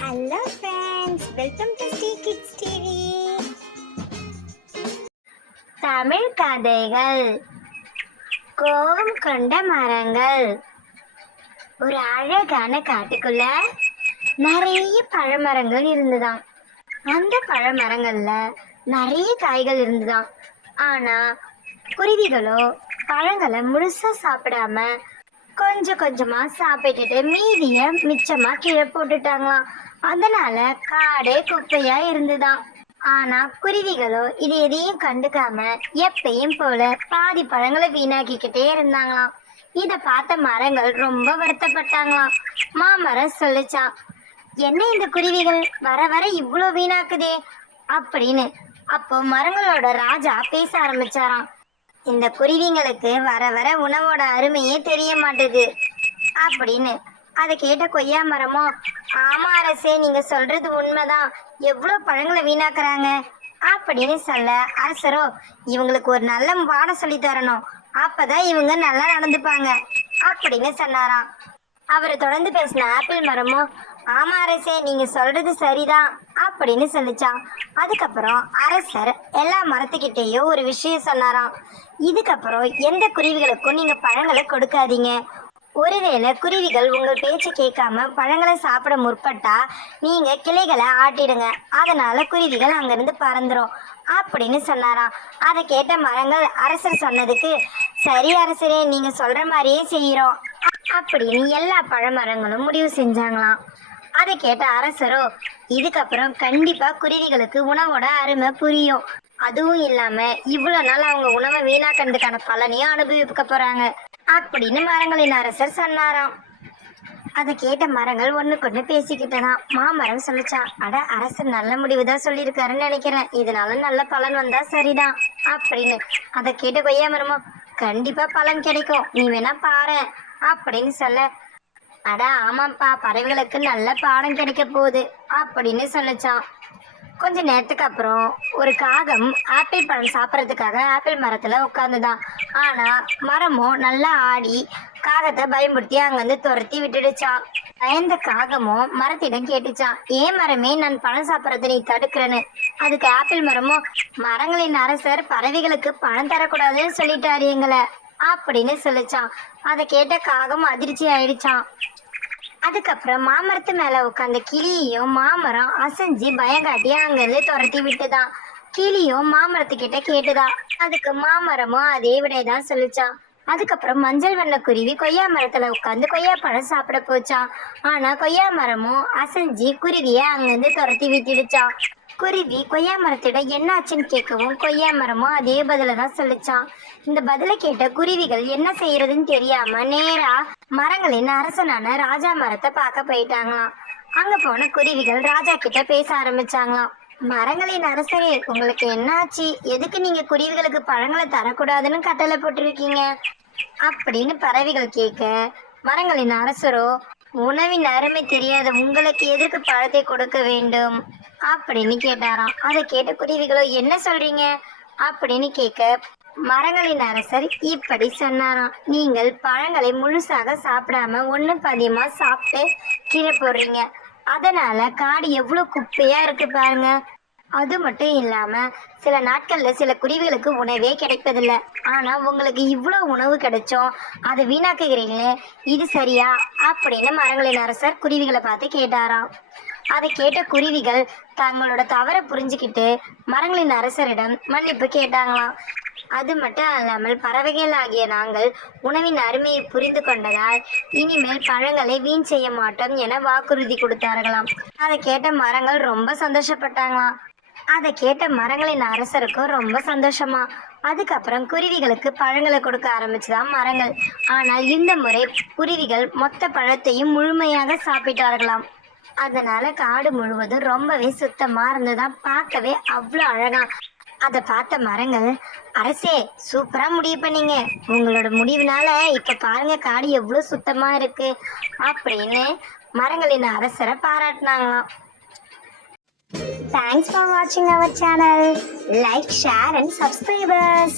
Hello friends, welcome to Sri kids TV. Tamil கதைகள். கோபம் கொண்ட மரங்கள். ஒரு அழகான காட்டுக்குள்ள நிறைய பழமரங்கள் இருந்துதான். அந்த பழமரங்கள்ல நிறைய காய்கள் இருந்துதான். ஆனா குருவிகளோ பழங்களை முழுசா சாப்பிடாம கொஞ்சம் கொஞ்சமா சாப்பிட்டுட்டு மீதிய மிச்சமா கீழே போட்டுட்டாங்களாம். அதனால காடே குப்பையா இருந்துதான். ஆனா குருவிகளோ இது எதையும் கண்டுக்காம எப்பயும் போல பாதி பழங்களை வீணாக்கிக்கிட்டே இருந்தாங்களாம். இத பார்த்த மரங்கள் ரொம்ப வருத்தப்பட்டாங்களாம். மாமரம் சொல்லிச்சான், என்ன இந்த குருவிகள் வர வர இவ்வளோ வீணாக்குதே அப்படின்னு. அப்போ மரங்களோட ராஜா பேச ஆரம்பிச்சாராம். இந்த குருவிங்களுக்கு வர வர உணவோட அருமையே தெரிய மாட்டுது அப்படின்னு. அதை கேட்ட கொய்யா மரமோ, ஆமா அரசே, நீங்க சொல்றது உண்மைதான், எவ்வளவு பழங்களை வீணாக்குறாங்க அப்படின்னு சொல்ல, அரசரோ இவங்களுக்கு ஒரு நல்ல பாடம் சொல்லி தரணும், அப்பதான் இவங்க நல்லா நடந்துப்பாங்க அப்படின்னு சொன்னாராம். அவர் தொடர்ந்து பேசின ஆப்பிள் மரமோ, ஆமா அரசே, நீங்க சொல்றது சரிதான் அப்படின்னு சொல்லிச்சான். அதுக்கப்புறம் அரசர் எல்லா மரத்துக்கிட்டேயும் ஒரு விஷயம் சொன்னாராம். இதுக்கப்புறம் எந்த குருவிகளுக்கும் நீங்க பழங்களை கொடுக்காதீங்க. ஒருவேளை குருவிகள் உங்கள் பேச்சு கேட்காம பழங்களை சாப்பிட முற்பட்டா நீங்க கிளைகளை ஆட்டிடுங்க, அதனால குருவிகள் அங்கிருந்து பறந்துரும் அப்படின்னு சொன்னாராம். அதை கேட்ட மரங்கள் அரசர் சொன்னதுக்கு, சரி அரசரே, நீங்க சொல்ற மாதிரியே செய்யறோம் அப்படின்னு எல்லா பழமரங்களும் முடிவு செஞ்சாங்களாம். அதை கேட்ட அரசரோ, இதுக்கப்புறம் கண்டிப்பா குருவிகளுக்கு உணவோட அருமை புரியும், அதுவும் இல்லாம இவ்வளவு நாள் அவங்க உணவை வீணாக்கிறதுக்கான பலனையும் அனுபவிக்க போறாங்க அப்படின்னு மரங்களின் அரசர் சொன்னாராம். அதை கேட்ட மரங்கள் ஒண்ணுக்கொண்ணு பேசிக்கிட்டதான். மாமரம் சொல்லிச்சான், அட அரசர் நல்ல முடிவுதான் சொல்லியிருக்காருன்னு நினைக்கிறேன், இதனால நல்ல பலன் வந்தா சரிதான் அப்படின்னு. அதை கேட்ட கொய்யா மரமும், கண்டிப்பா பலன் கிடைக்கும், நீ வேணா பாரு அப்படின்னு சொல்ல, அட ஆமாப்பா, பறவைகளுக்கு நல்ல பாடம் கிடைக்க போகுது அப்படின்னு சொல்லிச்சான். கொஞ்ச நேரத்துக்கு அப்புறம் ஒரு காகம் ஆப்பிள் பழம் சாப்பிட்றதுக்காக ஆப்பிள் மரத்துல உட்காந்துதான். ஆனா மரமும் நல்லா ஆடி காகத்தை பயன்படுத்தி அங்கிருந்து துரத்தி விட்டுடுச்சான். பயந்த காகமும் மரத்திடம் கேட்டுச்சான், ஏன் மரமே, நான் பழம் சாப்பிட்றத நீ தடுக்கிறேன்னு. அதுக்கு ஆப்பிள் மரமும், மரங்களின் அரசர் பறவைகளுக்கு பழம் தரக்கூடாதுன்னு சொல்லிட்டாரு எங்களை அப்படின்னு சொல்லிச்சான். அதை கேட்ட காகம் அதிர்ச்சி ஆயிடுச்சான். அதுக்கப்புறம் மாமரத்து மேல உட்காந்த கிளியையும் மாமரம் அசைஞ்சு பயங்காட்டி அங்கிருந்து துரத்தி விட்டுதான். கிளியும் மாமரத்துக்கிட்ட கேட்டுதான். அதுக்கு மாமரமும் அதே விடையதான் சொல்லிச்சான். அதுக்கப்புறம் மஞ்சள் வண்ண குருவி கொய்யா மரத்துல உட்காந்து கொய்யா பழம் சாப்பிட போச்சான். ஆனா கொய்யா மரமும் அசைஞ்சு குருவிய அங்கிருந்து துரத்தி விட்டுடுச்சான். குருவி கொய்யா மரத்திடம் என்னாச்சுன்னு கேட்கவும் கொய்யா மரமும் அதே பதில தான் சொல்லிச்சான். இந்த பதில கேட்ட குருவிகள் என்ன செய்யறதுன்னு தெரியாம நேரா மரங்களின் அரசனான ராஜா மரத்தை பார்க்க போயிட்டாங்களாம். அங்க போன குருவிகள் ராஜா கிட்ட பேச ஆரம்பிச்சாங்களாம். மரங்களின் அரசரே, உங்களுக்கு என்னாச்சு, எதுக்கு நீங்க குருவிகளுக்கு பழங்களை தரக்கூடாதுன்னு கட்டளை போட்டிருக்கீங்க அப்படின்னு பறவைகள் கேட்க, மரங்களின் அரசரோ, உணவின் அருமை தெரியாத உங்களுக்கு எதற்கு பழத்தை கொடுக்க வேண்டும் அப்படின்னு கேட்டாராம். அதை கேட்ட குருவிகளோ, என்ன சொல்றீங்க அப்படின்னு கேட்க, மரங்களின் அரசர் இப்படி சொன்னாராம், நீங்கள் பழங்களை முழுசாக சாப்பிடாம ஒண்ணு பதியமா சாப்பிட்டு கீழே போடுறீங்க, அதனால காடு எவ்வளவு குப்பையா இருக்கு பாருங்க. அது மட்டும் இல்லாம சில நாட்கள்ல சில குருவிகளுக்கு உணவே கிடைப்பதில்லை, ஆனா உங்களுக்கு இவ்வளவு உணவு கிடைச்சோம் அதை வீணாக்குகிறீங்களே, இது சரியா அப்படின்னு மரங்களின் அரசர் குருவிகளை பார்த்து கேட்டாராம். அதை கேட்ட குருவிகள் தங்களோட தவறை புரிஞ்சுக்கிட்டு மரங்களின் அரசரிடம் மன்னிப்பு கேட்டாங்களாம். அது மட்டும் அல்லாமல் பறவைகள் ஆகிய நாங்கள் உணவின் அருமையை புரிந்து கொண்டதால் இனிமேல் பழங்களை வீண் செய்ய மாட்டோம் என வாக்குறுதி கொடுத்தார்களாம். அதை கேட்ட மரங்கள் ரொம்ப சந்தோஷப்பட்டாங்களாம். அதை கேட்ட மரங்களின் அரசருக்கும் ரொம்ப சந்தோஷமா. அதுக்கப்புறம் குருவிகளுக்கு பழங்களை கொடுக்க ஆரம்பிச்சுதான் மரங்கள். ஆனால் இந்த முறை குருவிகள் மொத்த பழத்தையும் முழுமையாக சாப்பிட்டார்களாம். அதனால காடு முழுவதும் ரொம்பவே சுத்தமா இருந்ததுதான், பார்க்கவே அவ்வளோ அழகா. அதை பார்த்த மரங்கள், அரசே, சூப்பரா முடிவு பண்ணீங்க, உங்களோட முடிவுனால இப்ப பாருங்க காடு எவ்வளவு சுத்தமா இருக்கு அப்படின்னு மரங்களின் அரசரை பாராட்டினாங்களாம். Thanks for watching our channel. Like, share and subscribe us.